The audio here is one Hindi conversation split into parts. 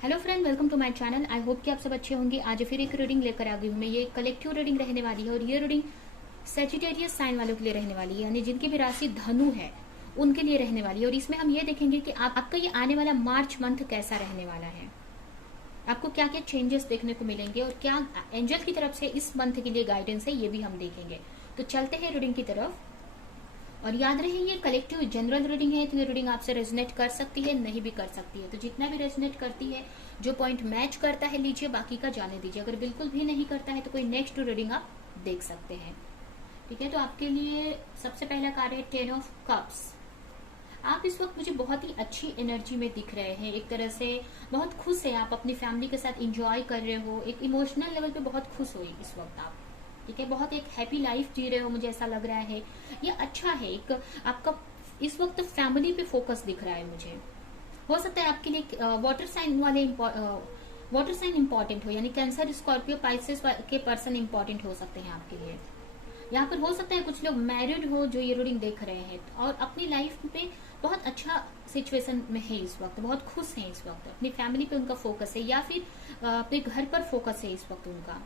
Hello friend, welcome to my channel. I hope कि आप सब अच्छे होंगे। आज फिर एक रीडिंग लेकर आ गई हूँ मैं। ये कलेक्टिव रीडिंग रहने वाली है और ये रीडिंग सेजिटेरियस साइन वालों के लिए रहने वाली है, यानी जिनकी भी राशि धनु है उनके लिए रहने वाली है। और इसमें हम ये देखेंगे कि आपका ये आने वाला मार्च मंथ कैसा रहने वाला है, आपको क्या क्या चेंजेस देखने को मिलेंगे और क्या एंजल की तरफ से इस मंथ के लिए गाइडेंस है, ये भी हम देखेंगे। तो चलते हैं रीडिंग की तरफ। और याद रहे ये कलेक्टिव जनरल रीडिंग है, तो ये रीडिंग आपसे रेजोनेट कर सकती है, नहीं भी कर सकती है। तो जितना भी रेजोनेट करती है, जो पॉइंट मैच करता है लीजिए, बाकी का जाने दीजिए। अगर बिल्कुल भी नहीं करता है तो कोई नेक्स्ट रीडिंग आप देख सकते हैं। ठीक है, तो आपके लिए सबसे पहला कार्ड है 10 ऑफ कप्स। आप इस वक्त मुझे बहुत ही अच्छी एनर्जी में दिख रहे हैं, एक तरह से बहुत खुश है आप, अपनी फैमिली के साथ इंजॉय कर रहे हो, एक इमोशनल लेवल पे बहुत खुश हो इस वक्त आप। ठीक है, बहुत एक हैप्पी लाइफ जी रहे हो, मुझे ऐसा लग रहा है। ये अच्छा है, एक आपका इस वक्त फैमिली पे फोकस दिख रहा है मुझे। हो सकता है आपके लिए वाटर साइन वाले वाटर साइन इंपॉर्टेंट हो, यानी कैंसर, स्कॉर्पियो, पाइसेस के पर्सन इंपॉर्टेंट हो सकते हैं आपके लिए। यहाँ पर हो सकता है कुछ लोग मैरिड हो जो ये रीडिंग देख रहे हैं और अपनी लाइफ में बहुत अच्छा सिचुएशन में है इस वक्त, बहुत खुश हैं इस वक्त, अपनी फैमिली पे उनका फोकस है, या फिर अपने घर पर फोकस है इस वक्त उनका,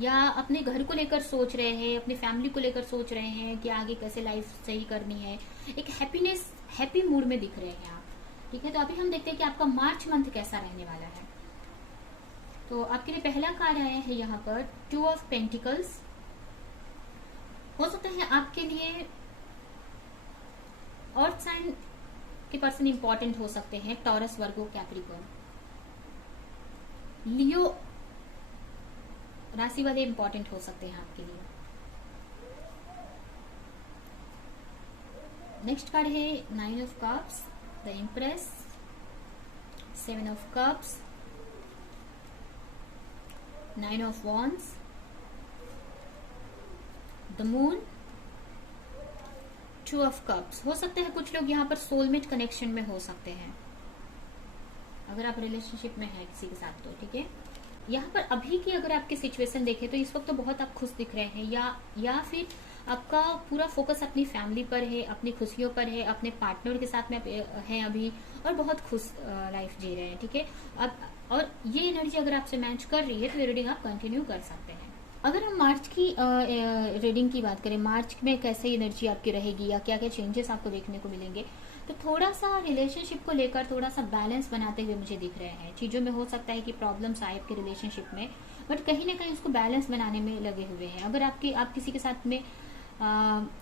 या अपने घर को लेकर सोच रहे हैं, अपनी फैमिली को लेकर सोच रहे हैं कि आगे कैसे लाइफ सही करनी है। एक हैप्पीनेस, हैप्पी मूड में दिख रहे हैं आप। ठीक है, तो अभी हम देखते हैं कि आपका मार्च मंथ कैसा रहने वाला है। तो आपके लिए पहला कार्ड आया है यहाँ पर 2 ऑफ पेंटिकल्स। हो सकता है आपके लिए अर्थ साइन के पर्सन इंपॉर्टेंट हो सकते हैं, टॉरस, वर्गो, कैप्रिकॉर्न, लियो राशि वाले इंपॉर्टेंट हो सकते हैं आपके लिए। नेक्स्ट कार्ड है 9 of cups, the impress, 7 of cups, 9 of wands, the moon, 2 of cups. हो सकता है कुछ लोग यहाँ पर सोलमेट कनेक्शन में हो सकते हैं, अगर आप रिलेशनशिप में हैं किसी के साथ तो। ठीक है, यहाँ पर अभी की अगर आपकी सिचुएशन देखें तो इस वक्त तो बहुत आप खुश दिख रहे हैं, या फिर आपका पूरा फोकस अपनी फैमिली पर है, अपनी खुशियों पर है, अपने पार्टनर के साथ में हैं अभी और बहुत खुश लाइफ जी रहे हैं। ठीक है, अब और ये एनर्जी अगर आपसे मैच कर रही है तो ये रीडिंग आप कंटिन्यू कर सकते हैं। अगर हम मार्च की रीडिंग की बात करें, मार्च में कैसे एनर्जी आपकी रहेगी या क्या क्या चेंजेस आपको देखने को मिलेंगे, तो थोड़ा सा रिलेशनशिप को लेकर थोड़ा सा बैलेंस बनाते हुए मुझे दिख रहे हैं। चीजों में हो सकता है कि प्रॉब्लम्स आए आपके रिलेशनशिप में, बट कहीं ना कहीं उसको बैलेंस बनाने में लगे हुए हैं। अगर आप किसी के साथ में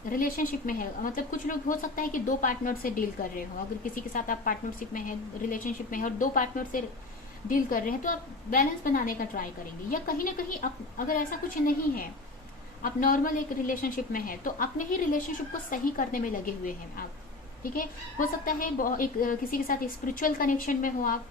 रिलेशनशिप में है, मतलब कुछ लोग हो सकता है कि 2 पार्टनर से डील कर रहे हो। अगर किसी के साथ आप पार्टनरशिप में है, रिलेशनशिप में है और 2 पार्टनर से डील कर रहे हैं, तो आप बैलेंस बनाने का ट्राई करेंगे। या कहीं ना कहीं अगर ऐसा कुछ नहीं है, आप नॉर्मल एक रिलेशनशिप में है, तो अपने ही रिलेशनशिप को सही करने में लगे हुए हैं आप। ठीक है, हो सकता है एक किसी के साथ स्पिरिचुअल कनेक्शन में हो आप,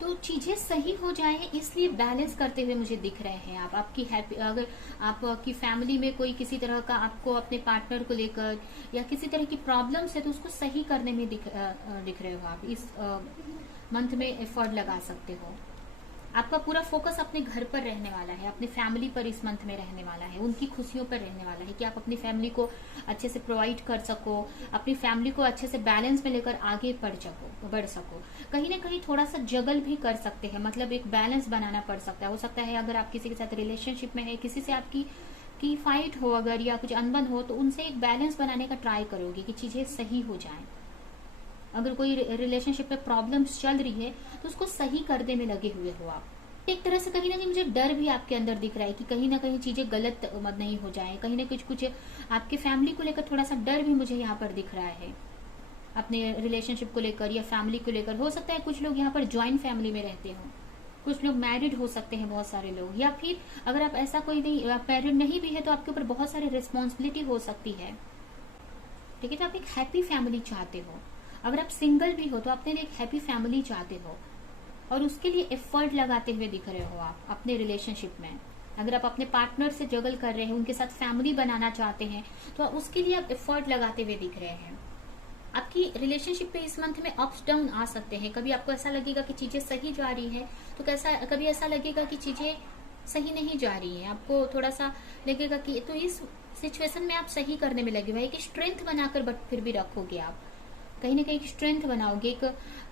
तो चीजें सही हो जाए इसलिए बैलेंस करते हुए मुझे दिख रहे हैं आप। आपकी हैप्पी, अगर आपकी फैमिली में कोई किसी तरह का आपको अपने पार्टनर को लेकर या किसी तरह की प्रॉब्लम्स है, तो उसको सही करने में दिख रहे हो आप। इस मंथ में एफर्ट लगा सकते हो। आपका पूरा फोकस अपने घर पर रहने वाला है, अपने फैमिली पर इस मंथ में रहने वाला है, उनकी खुशियों पर रहने वाला है कि आप अपनी फैमिली को अच्छे से प्रोवाइड कर सको, अपनी फैमिली को अच्छे से बैलेंस में लेकर आगे बढ़ सको। कहीं ना कहीं थोड़ा सा जगल भी कर सकते हैं, मतलब एक बैलेंस बनाना पड़ सकता है। हो सकता है अगर आप किसी के साथ रिलेशनशिप में है, किसी से आपकी फाइट हो अगर, या कुछ अनबन हो, तो उनसे एक बैलेंस बनाने का ट्राई करोगे कि चीजें सही हो जाएं। अगर कोई रिलेशनशिप में प्रॉब्लम्स चल रही है तो उसको सही करने में लगे हुए हो आप। एक तरह से कहीं ना कहीं मुझे डर भी आपके अंदर दिख रहा है कि कहीं ना कहीं चीजें गलत मत नहीं हो जाए, कहीं ना कुछ आपके फैमिली को लेकर थोड़ा सा डर भी मुझे यहाँ पर दिख रहा है, अपने रिलेशनशिप को लेकर या फैमिली को लेकर। हो सकता है कुछ लोग यहाँ पर ज्वाइंट फैमिली में रहते हो, कुछ लोग मैरिड हो सकते हैं, बहुत सारे लोग, या फिर अगर आप ऐसा कोई नहीं, आप मैरिड नहीं भी है तो आपके ऊपर बहुत सारी रिस्पॉन्सिबिलिटी हो सकती है। ठीक है, तो आप एक हैप्पी फैमिली चाहते हो। अगर आप सिंगल भी हो तो अपने लिए एक हैप्पी फैमिली चाहते हो और उसके लिए एफर्ट लगाते हुए दिख रहे हो आप अपने रिलेशनशिप में। अगर आप अपने पार्टनर से जगल कर रहे हैं, उनके साथ फैमिली बनाना चाहते हैं, तो उसके लिए आप एफर्ट लगाते हुए दिख रहे हैं। आपकी रिलेशनशिप पे इस मंथ में अप्स डाउन आ सकते हैं। कभी आपको ऐसा लगेगा कि चीजें सही जा रही है, तो कभी ऐसा लगेगा कि चीजें सही नहीं जा रही है, आपको थोड़ा सा लगेगा कि, तो इस सिचुएशन में आप सही करने में लगे हुए, कि स्ट्रेंथ बनाकर बट फिर भी रखोगे आप। कहीं ना कहीं स्ट्रेंथ बनाओगे, एक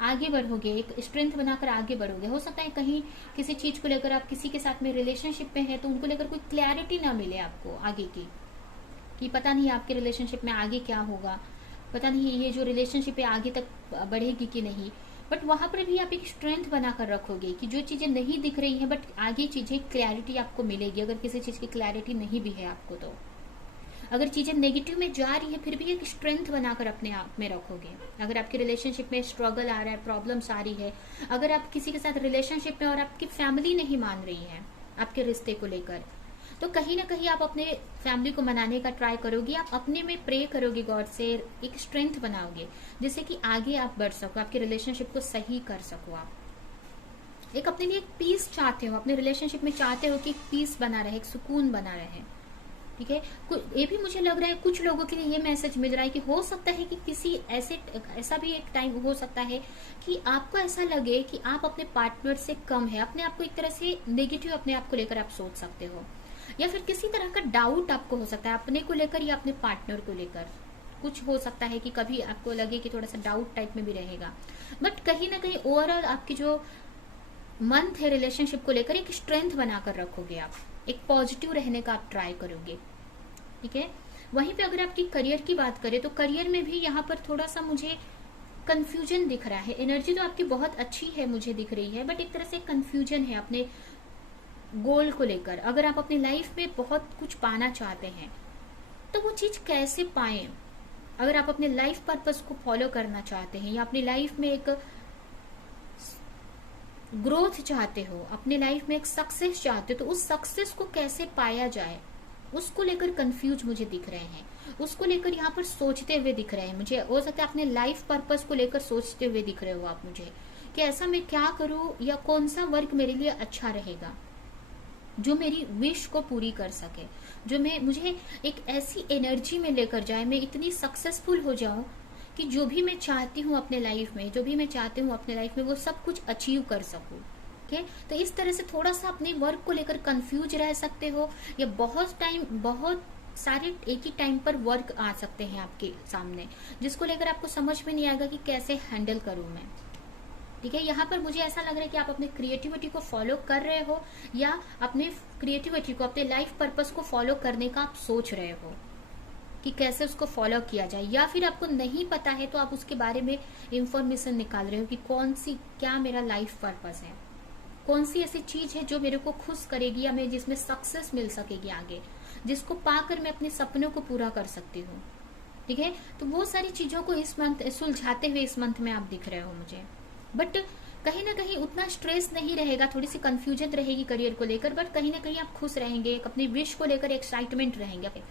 आगे बढ़ोगे, एक स्ट्रेंथ बनाकर आगे बढ़ोगे। हो सकता है कहीं किसी चीज को लेकर आप किसी के साथ में रिलेशनशिप में है तो उनको लेकर कोई क्लैरिटी ना मिले आपको आगे की, कि पता नहीं आपके रिलेशनशिप में आगे क्या होगा, पता नहीं ये जो रिलेशनशिप है आगे तक बढ़ेगी कि नहीं। बट वहां पर भी आप एक स्ट्रेंथ बनाकर रखोगे कि जो चीजें नहीं दिख रही है बट आगे चीजें क्लैरिटी आपको मिलेगी। अगर किसी चीज की क्लैरिटी नहीं भी है आपको, तो अगर चीजें नेगेटिव में जा रही है फिर भी एक स्ट्रेंथ बनाकर अपने आप में रखोगे। अगर आपके रिलेशनशिप में स्ट्रगल आ रहा है, प्रॉब्लम्स आ रही है, अगर आप किसी के साथ रिलेशनशिप में और आपकी फैमिली नहीं मान रही है आपके रिश्ते को लेकर, तो कहीं ना कहीं आप अपने फैमिली को मनाने का ट्राई करोगे, आप अपने में प्रे करोगे गॉड से, एक स्ट्रेंथ बनाओगे जिससे कि आगे आप बढ़ सको, आपके रिलेशनशिप को सही कर सको। आप एक अपने लिए एक पीस चाहते हो, अपने रिलेशनशिप में चाहते हो कि एक पीस बना रहे, एक सुकून बना रहे, ठीक है। ये भी मुझे लग रहा है कुछ लोगों के लिए ये मैसेज मिल रहा है कि हो सकता है कि किसी ऐसा भी एक टाइम हो सकता है कि आपको ऐसा लगे कि आप अपने पार्टनर से कम है, अपने आप को एक तरह से नेगेटिव अपने आप को लेकर आप सोच सकते हो, या फिर किसी तरह का डाउट आपको हो सकता है अपने को लेकर या अपने पार्टनर को लेकर। कुछ हो सकता है कि कभी आपको लगे कि थोड़ा सा डाउट टाइप में भी रहेगा, बट कहीं ना कहीं ओवरऑल आपकी जो मंथ है रिलेशनशिप को लेकर एक स्ट्रेंथ बनाकर रखोगे, आप एक पॉजिटिव रहने का आप ट्राई करोगे, ठीक है। वहीं पे अगर आपकी करियर की बात करें तो करियर में भी यहाँ पर थोड़ा सा मुझे कंफ्यूजन दिख रहा है। एनर्जी तो आपकी बहुत अच्छी है मुझे दिख रही है, बट एक तरह से कंफ्यूजन है अपने गोल को लेकर। अगर आप अपनी लाइफ में बहुत कुछ पाना चाहते हैं तो वो चीज कैसे पाएं। अगर आप अपने लाइफ पर्पस को फॉलो करना चाहते हैं या अपनी लाइफ में एक ग्रोथ चाहते हो, अपने लाइफ में एक सक्सेस चाहते हो, तो उस सक्सेस को कैसे पाया जाए उसको लेकर कंफ्यूज मुझे दिख रहे हैं, उसको लेकर यहाँ पर सोचते हुए दिख रहे हैं मुझे। हो सकता है अपने लाइफ पर्पस को लेकर सोचते हुए दिख रहे हो आप मुझे कि ऐसा मैं क्या करूं या कौन सा वर्क मेरे लिए अच्छा रहेगा जो मेरी विश को पूरी कर सके, जो मुझे एक ऐसी एनर्जी में लेकर जाए, मैं इतनी सक्सेसफुल हो जाऊं कि जो भी मैं चाहती हूँ अपने लाइफ में, जो भी मैं चाहती हूँ अपने लाइफ में वो सब कुछ अचीव कर सकूं। ठीक है, तो इस तरह से थोड़ा सा अपने वर्क को लेकर कंफ्यूज रह सकते हो, या बहुत सारे एक ही टाइम पर वर्क आ सकते हैं आपके सामने जिसको लेकर आपको समझ में नहीं आएगा कि कैसे हैंडल करूं मैं। ठीक है, यहाँ पर मुझे ऐसा लग रहा है कि आप अपने क्रिएटिविटी को फॉलो कर रहे हो या अपने क्रिएटिविटी को, अपने लाइफ पर्पस को फॉलो करने का आप सोच रहे हो कि कैसे उसको फॉलो किया जाए, या फिर आपको नहीं पता है तो आप उसके बारे में इंफॉर्मेशन निकाल रहे हो कि क्या मेरा लाइफ पर्पस है, कौन सी ऐसी चीज है जो मेरे को खुश करेगी या मैं जिसमें सक्सेस मिल सकेगी आगे, जिसको पाकर मैं अपने सपनों को पूरा कर सकती हूँ। ठीक है, तो वो सारी चीजों को इस मंथ सुलझाते हुए इस मंथ में आप दिख रहे हो मुझे, बट कहीं ना कहीं उतना स्ट्रेस नहीं रहेगा, थोड़ी सी कंफ्यूजन रहेगी करियर को लेकर, बट कहीं ना कहीं आप खुश रहेंगे, अपनी विश को लेकर एक्साइटमेंट रहेंगे,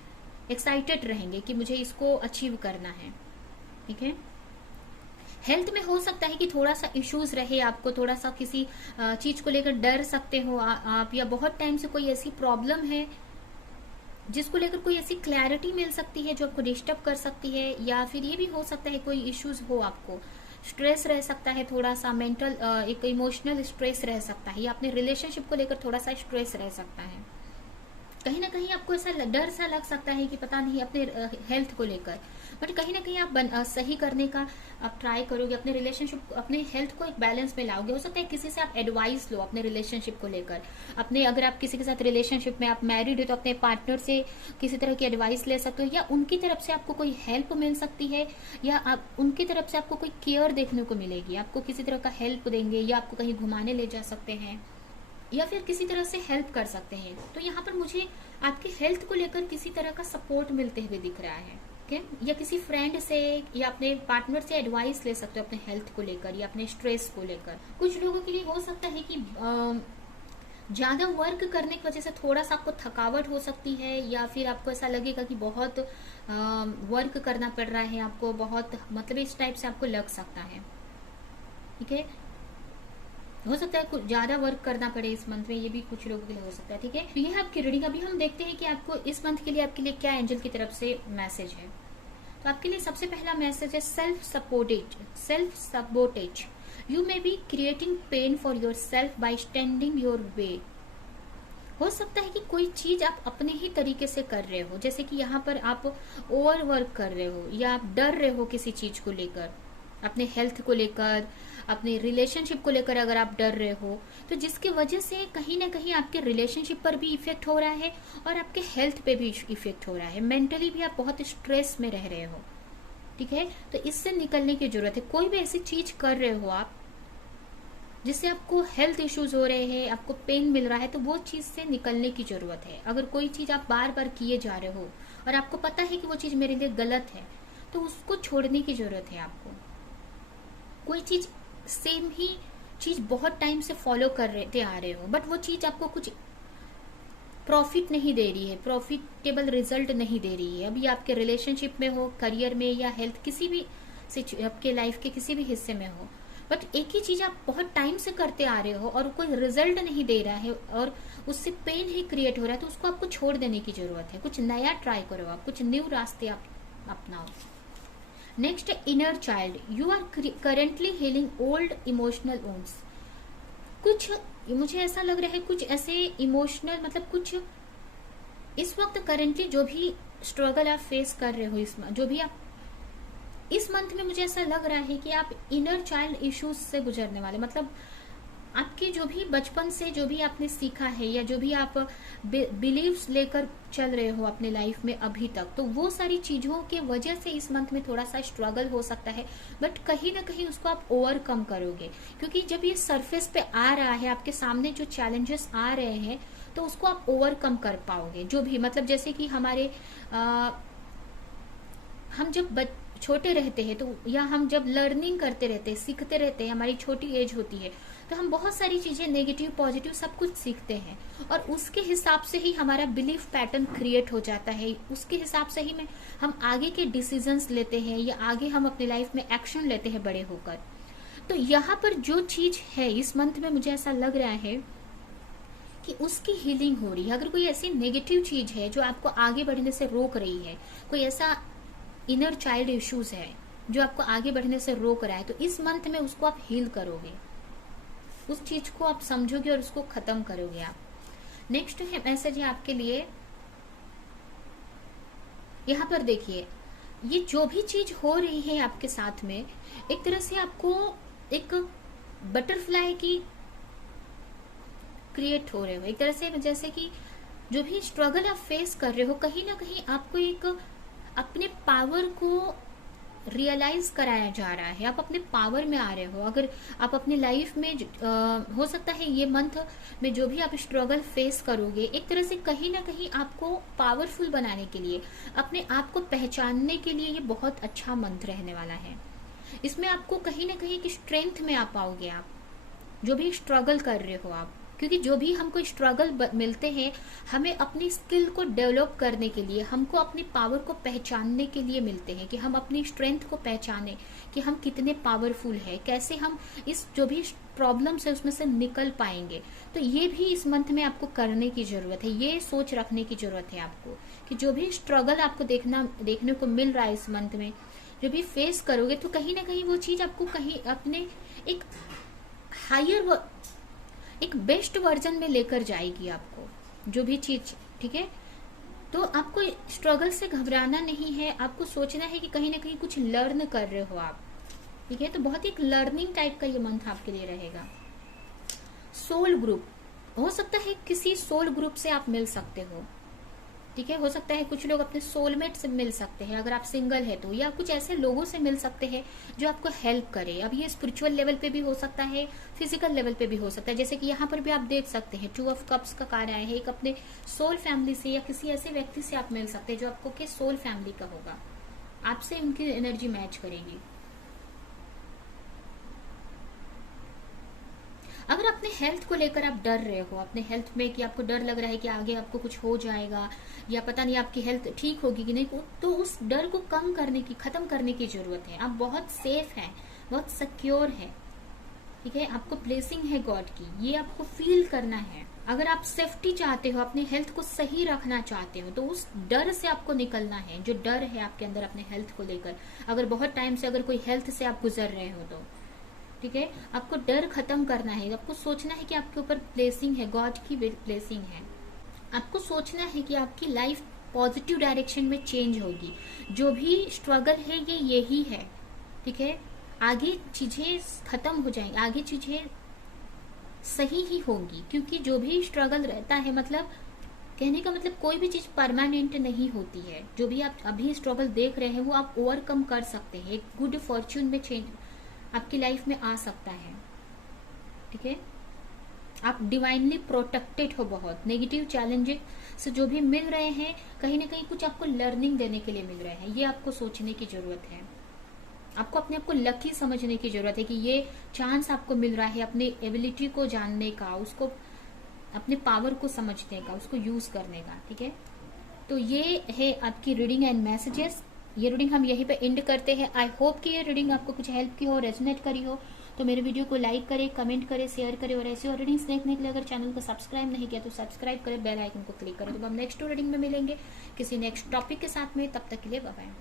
एक्साइटेड रहेंगे कि मुझे इसको अचीव करना है। ठीक है, हेल्थ में हो सकता है कि थोड़ा सा इश्यूज रहे, आपको थोड़ा सा किसी चीज को लेकर डर सकते हो आप, या बहुत टाइम से कोई ऐसी प्रॉब्लम है जिसको लेकर कोई ऐसी क्लैरिटी मिल सकती है जो आपको डिस्टर्ब कर सकती है, या फिर ये भी हो सकता है कोई इश्यूज हो, आपको स्ट्रेस रह सकता है, थोड़ा सा मेंटल एक इमोशनल स्ट्रेस रह सकता है, या अपने रिलेशनशिप को लेकर थोड़ा सा स्ट्रेस रह सकता है। कहीं ना कहीं आपको ऐसा डर सा लग सकता है कि पता नहीं अपने हेल्थ को लेकर, बट कहीं ना कहीं आप सही करने का आप ट्राई करोगे, अपने रिलेशनशिप, अपने हेल्थ को एक बैलेंस में लाओगे। हो सकता है किसी से आप एडवाइस लो अपने रिलेशनशिप को लेकर, अगर आप किसी के साथ रिलेशनशिप में आप मैरिड हो तो अपने पार्टनर से किसी तरह की एडवाइस ले सकते हो, या उनकी तरफ से आपको कोई हेल्प मिल सकती है, या आप उनकी तरफ से आपको कोई केयर देखने को मिलेगी, आपको किसी तरह का हेल्प देंगे, या आपको कहीं घुमाने ले जा सकते हैं, या फिर किसी तरह से हेल्प कर सकते हैं। तो यहाँ पर मुझे आपके हेल्थ को लेकर किसी तरह का सपोर्ट मिलते हुए दिख रहा है। ठीक है, या किसी फ्रेंड से या अपने पार्टनर से एडवाइस ले सकते हो अपने हेल्थ को लेकर या अपने स्ट्रेस को लेकर। कुछ लोगों के लिए हो सकता है कि ज्यादा वर्क करने की वजह से थोड़ा सा आपको थकावट हो सकती है, या फिर आपको ऐसा लगेगा कि बहुत वर्क करना पड़ रहा है आपको, बहुत मतलब इस टाइप से आपको लग सकता है। ठीक है, हो सकता है कुछ ज्यादा वर्क करना पड़े इस मंथ में, ये भी कुछ लोगों के लिए हो सकता है। ठीक है, तो ये है आपकी रीडिंग। अभी हम देखते हैं कि आपको इस मंथ के लिए आपके लिए क्या एंजल की तरफ से मैसेज है। तो आपके लिए सबसे पहला मैसेज है self sabotage. You may be creating pain for yourself by standing your way. हो सकता है कि कोई चीज आप अपने ही तरीके से कर रहे हो, जैसे कि यहाँ पर आप ओवर वर्क कर रहे हो, या आप डर रहे हो किसी चीज को लेकर, अपने हेल्थ को लेकर, अपने रिलेशनशिप को लेकर अगर आप डर रहे हो, तो जिसकी वजह से कहीं ना कहीं आपके रिलेशनशिप पर भी इफेक्ट हो रहा है और आपके हेल्थ पे भी इफेक्ट हो रहा है, मेंटली भी आप बहुत स्ट्रेस में रह रहे हो। ठीक है, तो इससे निकलने की जरूरत है। कोई भी ऐसी चीज कर रहे हो आप जिससे आपको हेल्थ इश्यूज हो रहे हैं, आपको पेन मिल रहा है, तो वो चीज से निकलने की जरूरत है। अगर कोई चीज आप बार बार किए जा रहे हो और आपको पता है कि वो चीज मेरे लिए गलत है, तो उसको छोड़ने की जरूरत है आपको। कोई चीज सेम ही चीज बहुत टाइम से फॉलो कर रहे आ रहे हो, बट वो चीज आपको कुछ प्रॉफिट नहीं दे रही है, प्रॉफिटेबल रिजल्ट नहीं दे रही है। अभी आपके रिलेशनशिप में हो, करियर में या हेल्थ, किसी भी आपके लाइफ के किसी भी हिस्से में हो, बट एक ही चीज आप बहुत टाइम से करते आ रहे हो और कोई रिजल्ट नहीं दे रहा है और उससे पेन ही क्रिएट हो रहा है, तो उसको आपको छोड़ देने की जरूरत है। कुछ नया ट्राई करो, आप कुछ न्यू रास्ते आप अपनाओ। नेक्स्ट है inner child. You are currently healing old emotional wounds. कुछ मुझे ऐसा लग रहा है, कुछ ऐसे इमोशनल, मतलब कुछ इस वक्त करेंटली जो भी स्ट्रगल आप फेस कर रहे हो, जो भी आप इस मंथ में, मुझे ऐसा लग रहा है कि आप इनर चाइल्ड इश्यूज से गुजरने वाले, मतलब आपके जो भी बचपन से जो भी आपने सीखा है या जो भी आप बिलीव्स लेकर चल रहे हो अपने लाइफ में अभी तक, तो वो सारी चीजों के वजह से इस मंथ में थोड़ा सा स्ट्रगल हो सकता है, बट कहीं ना कहीं उसको आप ओवरकम करोगे। क्योंकि जब ये सरफेस पे आ रहा है, आपके सामने जो चैलेंजेस आ रहे हैं, तो उसको आप ओवरकम कर पाओगे। जो भी, मतलब जैसे कि हमारे हम जब छोटे रहते हैं, तो या हम जब लर्निंग करते रहते हैं, सीखते रहते हैं, हमारी छोटी एज होती है, तो हम बहुत सारी चीजें नेगेटिव पॉजिटिव सब कुछ सीखते हैं और उसके हिसाब से ही हमारा बिलीफ पैटर्न क्रिएट हो जाता है। उसके हिसाब से ही हम आगे के डिसीजंस लेते हैं या आगे हम अपनी लाइफ में एक्शन लेते हैं बड़े होकर। तो यहाँ पर जो चीज है इस मंथ में, मुझे ऐसा लग रहा है कि उसकी हीलिंग हो रही है। अगर कोई ऐसी नेगेटिव चीज है जो आपको आगे बढ़ने से रोक रही है, कोई ऐसा इनर चाइल्ड इश्यूज है जो आपको आगे बढ़ने से रोक रहा है, तो इस मंथ में उसको आप हील करोगे, उस चीज को आप समझोगे और उसको खत्म करोगे आप। नेक्स्ट है मैसेज है आपके लिए, यहाँ पर देखिए, ये जो भी चीज हो रही है आपके साथ में, एक तरह से आपको एक बटरफ्लाई की क्रिएट हो रहे हो, एक तरह से जैसे कि जो भी स्ट्रगल आप फेस कर रहे हो, कहीं ना कहीं आपको एक अपने पावर को रियलाइज कराया जा रहा है, आप अपने पावर में आ रहे हो। अगर आप अपनी लाइफ में हो सकता है ये मंथ में जो भी आप स्ट्रगल फेस करोगे, एक तरह से कहीं ना कहीं आपको पावरफुल बनाने के लिए, अपने आप को पहचानने के लिए ये बहुत अच्छा मंथ रहने वाला है। इसमें आपको कहीं ना कहीं की स्ट्रेंथ में आ पाओगे आप, जो भी स्ट्रगल कर रहे हो आप। क्योंकि जो भी हमको स्ट्रगल मिलते हैं, हमें अपनी स्किल को डेवलप करने के लिए, हमको अपनी पावर को पहचानने के लिए मिलते हैं, कि हम अपनी स्ट्रेंथ को पहचाने कि हम कितने पावरफुल है, कैसे हम इस जो भी प्रॉब्लम्स है उसमें से निकल पाएंगे। तो ये भी इस मंथ में आपको करने की जरूरत है, ये सोच रखने की जरूरत है आपको कि जो भी स्ट्रगल आपको देखने को मिल रहा है इस मंथ में, जो भी फेस करोगे, तो कहीं ना कहीं वो चीज आपको कहीं अपने एक हायर, एक बेस्ट वर्जन में लेकर जाएगी आपको जो भी चीज। ठीक है, तो आपको स्ट्रगल से घबराना नहीं है, आपको सोचना है कि कहीं ना कहीं कुछ लर्न कर रहे हो आप। ठीक है, तो बहुत ही एक लर्निंग टाइप का ये मंथ आपके लिए रहेगा। सोल ग्रुप, हो सकता है किसी सोल ग्रुप से आप मिल सकते हो। ठीक है, हो सकता है कुछ लोग अपने सोलमेट से मिल सकते हैं अगर आप सिंगल है तो, या कुछ ऐसे लोगों से मिल सकते हैं जो आपको हेल्प करे। अब ये स्पिरिचुअल लेवल पे भी हो सकता है, फिजिकल लेवल पे भी हो सकता है। जैसे कि यहाँ पर भी आप देख सकते हैं 2 ऑफ कप्स का कार्ड आया है, एक अपने सोल फैमिली से या किसी ऐसे व्यक्ति से आप मिल सकते हैं जो आपको के सोल फैमिली का होगा, आपसे उनकी एनर्जी मैच करेगी। अगर अपने हेल्थ को लेकर आप डर रहे हो, अपने हेल्थ में कि आपको डर लग रहा है कि आगे आपको कुछ हो जाएगा या पता नहीं आपकी हेल्थ ठीक होगी कि नहीं, तो उस डर को कम करने की, खत्म करने की जरूरत है। आप बहुत सेफ हैं, बहुत सिक्योर है। ठीक है, आपको ब्लेसिंग है गॉड की, ये आपको फील करना है। अगर आप सेफ्टी चाहते हो, अपने हेल्थ को सही रखना चाहते हो, तो उस डर से आपको निकलना है, जो डर है आपके अंदर अपने हेल्थ को लेकर। अगर बहुत टाइम से अगर कोई हेल्थ से आप गुजर रहे हो तो ठीक है, आपको डर खत्म करना है। आपको सोचना है कि आपके ऊपर ब्लेसिंग है, गॉड की ब्लेसिंग है। आपको सोचना है कि आपकी लाइफ पॉजिटिव डायरेक्शन में चेंज होगी। जो भी स्ट्रगल है ये यही है। ठीक है, आगे चीजें खत्म हो जाएंगी, आगे चीजें सही ही होंगी, क्योंकि जो भी स्ट्रगल रहता है, मतलब कहने का मतलब कोई भी चीज परमानेंट नहीं होती है। जो भी आप अभी स्ट्रगल देख रहे हैं वो आप ओवरकम कर सकते हैं, एक गुड फॉर्च्यून में चेंज आपकी लाइफ में आ सकता है। ठीक है, आप डिवाइनली प्रोटेक्टेड हो। बहुत नेगेटिव चैलेंजेस से जो भी मिल रहे हैं, कहीं ना कहीं कुछ आपको लर्निंग देने के लिए मिल रहे हैं। ये आपको सोचने की जरूरत है, आपको अपने आप को लकी समझने की जरूरत है कि ये चांस आपको मिल रहा है अपनी एबिलिटी को जानने का, उसको अपने पावर को समझने का, उसको यूज करने का। ठीक है, तो ये है आपकी रीडिंग एंड मैसेजेस। ये रीडिंग हम यहीं पे एंड करते हैं। आई होप कि ये रीडिंग आपको कुछ हेल्प की हो, रेजोनेट करी हो। तो मेरे वीडियो को लाइक करें, कमेंट करें, शेयर करें, और ऐसी और रीडिंग्स देखने के लिए अगर चैनल को सब्सक्राइब नहीं किया तो सब्सक्राइब करें, बेल आइकन को क्लिक करें। तो हम नेक्स्ट रीडिंग में मिलेंगे किसी नेक्स्ट टॉपिक के साथ में, तब तक के लिए बाय बाय।